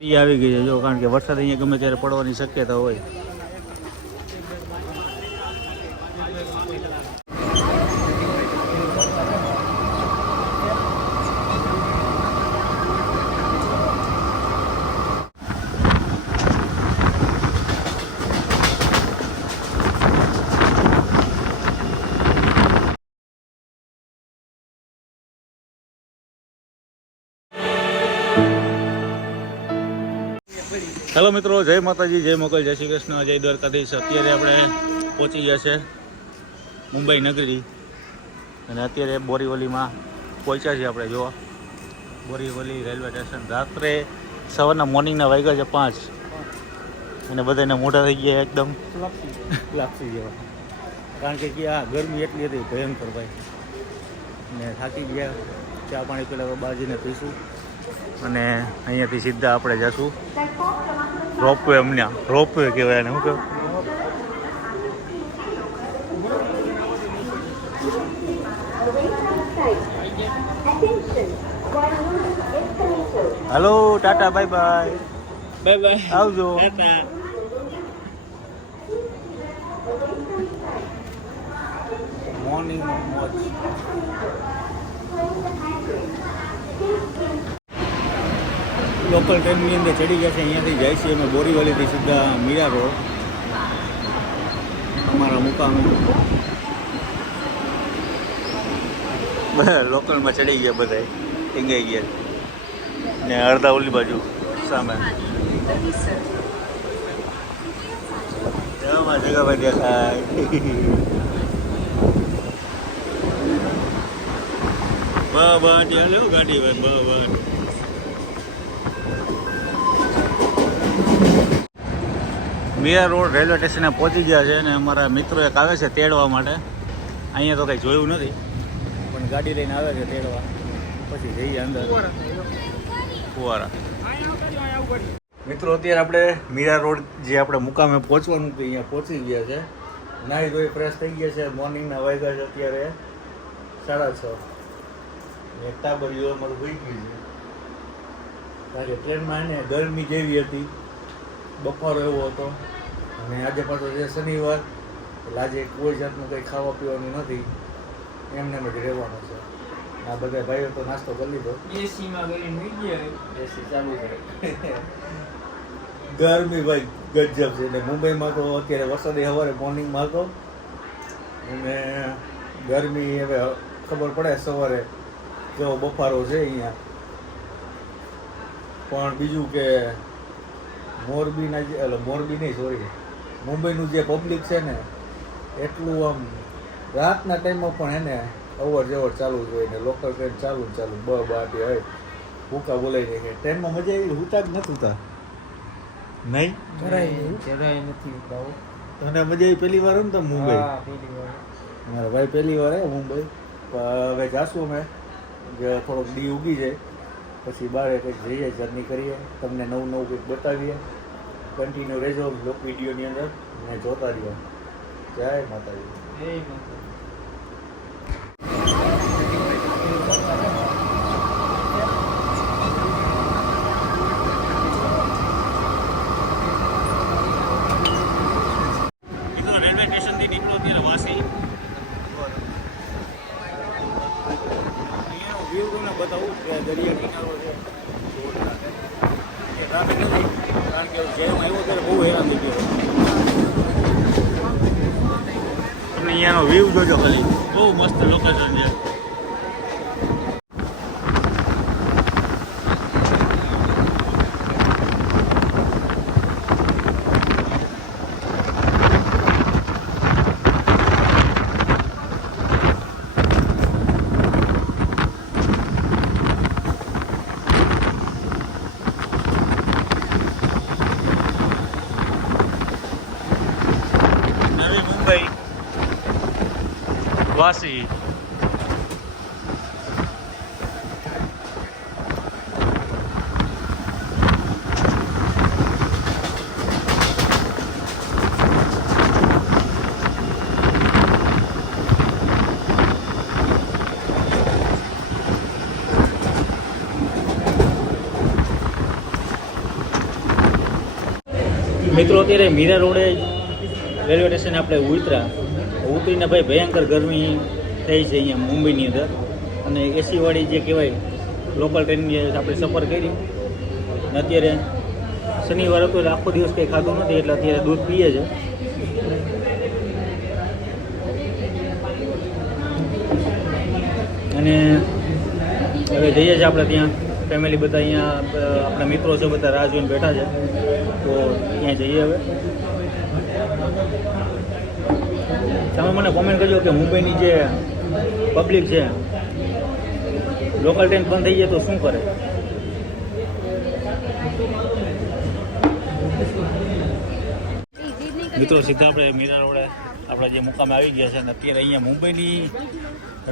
એ આવી ગઈ છે જો, કારણ કે વરસાદ અહીંયા ગમે ત્યારે પડવાની શક્યતા હોય. હેલો મિત્રો, જય માતાજી, જય મોગલ, જય શ્રી કૃષ્ણ, જય દ્વારકાધીશ. અત્યારે આપણે પહોંચી ગયા છે મુંબઈ નગરી અને અત્યારે બોરીવલીમાં પહોંચ્યા છીએ આપણે. જો બોરીવલી રેલવે સ્ટેશન. રાત્રે સવારના મોર્નિંગના વાગ્યા છે 5 અને બધાને મોઢા થઈ ગયા એકદમ લાપસી જેવા, કારણ કે આ ગરમી એટલી હતી ભયંકર ભાઈ, ને થાકી ગયા. ચા પાણી પેલા બાજીને પીશું અને અહીંયાથી સીધા આપણે જઈશું રોપવે. અમને રોપવે કહેવાય ને શું કહેવાય? Hello, Tata, bye bye, bye bye, આવજો. મોર્નિંગ મોજ. લોકલ ટ્રેનની અંદર ચડી ગયા છે. અહીંયાથી જાય છે અમે બોરીવલીથી સીધા મીરા રોડ અમારા મુકામે. બધા લોકલમાં ચડી ગયા, બધા ટીંગાઈ ગયા ને અડધા ઓલી બાજુ સામે જગાભાઈ દેખાય. બાબા ચાલો ગાડી ભાઈ, બાબા. મીરા રોડ રેલવે સ્ટેશને પહોંચી ગયા છે અને અમારા મિત્રો એક આવે છે તેડવા માટે. અહીંયા તો કંઈ જોયું નથી પણ ગાડી લઈને આવે છે તેડવા. પછી જઈએ અંદર ફુવારા. મિત્રો અત્યારે આપણે મીરા રોડ જે આપણે મુકામે પહોંચવાનું હતું અહીંયા પહોંચી ગયા છે. નાહી ધોઈ ફ્રેશ થઈ ગયા છે. મોર્નિંગના વાગ્યા છે અત્યારે 6:30. એક ટાબરીઓ અમારું હોઈ ગયું છે કારણ કે ટ્રેનમાં એને ગરમી જેવી હતી, બફારો એવો હતો અને આજે પાછો છે શનિવાર એટલે આજે કોઈ જાતનું કંઈ ખાવા પીવાનું નથી, એમને જ રહેવાનું છે. આ બધા ભાઈઓ તો નાસ્તો કરી લીધો. એસીમાં કરીને એસી ચાલુ છે. ગરમી ભાઈ ગજબ છે. એટલે મુંબઈમાં તો અત્યારે વરસાદ સવારે મોર્નિંગમાં હતો અને ગરમી હવે ખબર પડે સવારે કેવો બફારો છે અહીંયા. પણ બીજું કે મોરબીના જે મોરબી નહીં સોરી મુંબઈનું જે પબ્લિક છે ને એટલું આમ રાતના ટાઈમમાં પણ એને અવર જવર ચાલુ જ હોય ને લોકલ ટ્રેન ચાલુ બાટી હોય. ભૂકા બોલાઈ જાય કે ટ્રેનમાં મજા આવી. ઉતા જ નથી ઉતા નહીં જરાય નથી ઉતાવો. તને મજા આવી પહેલી વાર ને? તો મુંબઈ મારા ભાઈ પહેલી વાર મુંબઈ. હવે જાશું અમે થોડોક ડી ઉગી જાય પછી બહાર કંઈક જઈએ, જર્ની કરીએ, તમને નવું નવું કંઈક બતાવીએ. કન્ટિન્યુ રહેજો વિડીયોની અંદર ને જોતા રહ્યો. જય માતાજી. જય માતાજી. રેલવે સ્ટેશનથી નીકળો ત્યારે વાસી વ્યૂ તમને બતાવું કે દરિયા કિનારો છે. ટ્રાફિક નથી કારણ કે જેમ આવ્યો ત્યારે બહુ હેરાન થઈ ગયો. તમે અહીંયાનો વ્યૂ જોજો ખાલી, બહુ મસ્ત લોકેશન છે. વાસી મિત્રો અત્યારે મીરા રોડે રેલવે સ્ટેશન આપણે ઉતરીને ભાઈ ભયંકર ગરમી થઈ છે અહીંયા મુંબઈની અંદર. અને એસીવાળી જે કહેવાય લોકલ ટ્રેનની આપણે સફર કરી. અને અત્યારે શનિવાર હતો એટલે આખો દિવસ કંઈ ખાધું નથી એટલે અત્યારે દૂધ પીએ છે. અને હવે જઈએ છીએ આપણે ત્યાં ફેમિલી બધા અહીંયા આપણા મિત્રો છે બધા રાહ જોઈને બેઠા છે તો ત્યાં જઈએ હવે. તમે મને કોમેન્ટ કરજો કે મુંબઈની જે પબ્લિક છે લોકલ ટ્રેન બંધ થઈ જાય તો શું કરે. મિત્રો સીધા આપણે મીરા રોડે આપણે જે મુકામે આવી ગયા છે અને અત્યારે અહીંયા મુંબઈની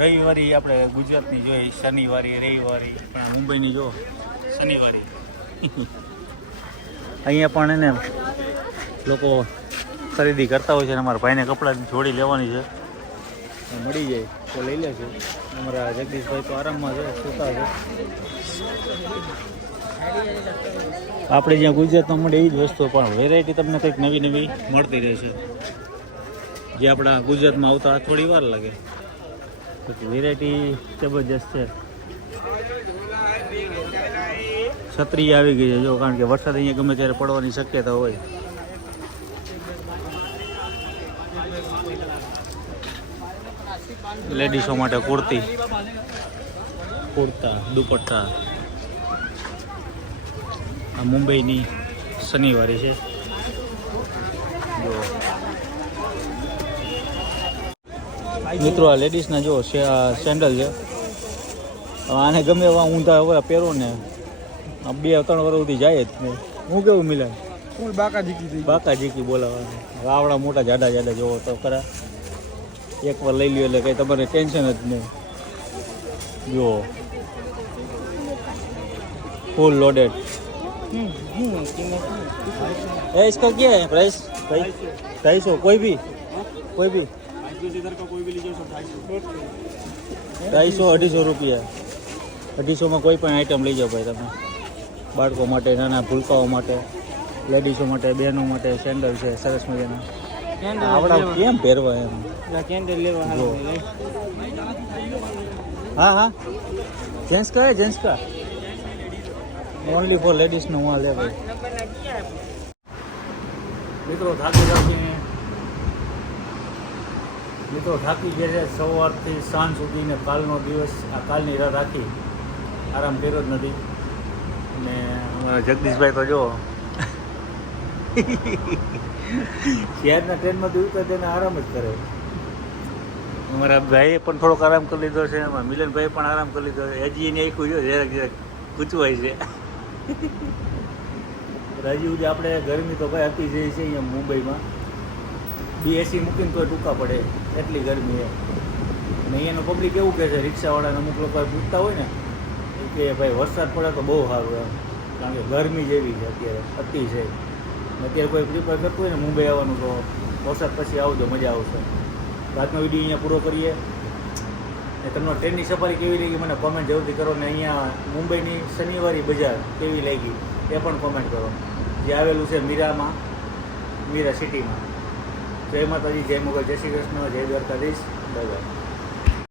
રવિવારી આપણે ગુજરાતની જોઈ શનિવારી રવિવારી પણ આ મુંબઈની જો શનિવારી અહીંયા પણ એને લોકો ખરીદી કરતા હોય છે અને અમારા ભાઈને કપડાની જોડી લેવાની છે મળી જાય તો લઈ લેશું. અમારા જગદીશભાઈ તો આરામમાં છે સૂતા છે. આપણે જ્યાં ગુજરાતમાં મળે એ જ વસ્તુ પણ વેરાયટી તમને કંઈક નવી નવી મળતી રહેશે. જે આપણા ગુજરાતમાં આવતા થોડી વાર લાગે પછી વેરાયટી જબરજસ્ત છે. છત્રી આવી ગઈ છે જો કારણ કે વરસાદ અહીંયા ગમે ત્યારે પડવાની શક્યતા હોય. લેડીઝો માટે કુર્તા દુપટ્ટા આ મુંબઈની શનિવારી છે. મિત્રો આ લેડીઝના જો સેન્ડલ છે. આને ગમે એવા ઊંધા હવે પહેરો ને 2-3 વર્ષ સુધી જાય જ નહીં. હું કેવું મિલન બાકા જીકી બોલાવવાનું. આવડા મોટા જાડા જોવો તો ખરા એકવાર લઈ લ્યો એટલે કંઈ તમારે ટેન્શન જ નહીં. જો फुल लोडेड इसका क्या है प्राइस? 250 कोई भी 250-250 रुपया 250 में कोई પણ આઈટમ લઈ જાઓ ભાઈ તમે. બાળકો માટે નાના ભૂલકાઓ માટે લેડીઝો માટે બહેનો માટે સેન્ડલ છે સરસ મજાના. આવડા કેમ પહેરવા એમ કેન્ડલ લેવા. હા जेंट्स का है जेंट्स का ओनली फॉर लेडीज નો વहाँ લે ભાઈ. મિત્રો થાકી ગયા છે સવારથી સાંજ સુધી ને કાલનો દિવસ આ કાલની રાત આખી આરામ કર્યો જ નથી. અને અમારા જગદીશભાઈ તો જો શહેરના ટ્રેનમાં તો ઉતરે તેને આરામ જ કરે. અમારા ભાઈએ પણ થોડોક આરામ કરી લીધો છે. અમારા મિલનભાઈ પણ આરામ કરી લીધો છે. હજી એને આખું જો જરાક ગૂંચવાય છે. હજી સુધી આપણે ગરમી તો ભાઈ હતી જઈ છે અહીંયા મુંબઈમાં. એસી મૂકીને તો ટૂંકા પડે એટલી ગરમી છે. અને અહીંયાનું પબ્લિક એવું કહે છે રિક્ષાવાળાને અમુક લોકો પૂછતા હોય ને કે ભાઈ વરસાદ પડે તો બહુ સારું એમ કારણ કે ગરમી જેવી છે અત્યારે અતિ છે. અત્યારે કોઈ પ્રિપેર કરતું હોય ને મુંબઈ આવવાનું તો વરસાદ પછી આવજો મજા આવશે. આજનો વિડીયો અહીંયા પૂરો કરીએ. ને તમને ટ્રેનની સફારી કેવી લાગી મને કોમેન્ટ જરૂરથી કરો. ને અહીંયા મુંબઈની શનિવારી બજાર કેવી લાગી એ પણ કોમેન્ટ કરો. જે આવેલું છે મીરા સિટીમાં. જય માતાજી, જય મોગલ, જય શ્રી કૃષ્ણ, જય દ્વારકાધીશ, બાય બાય.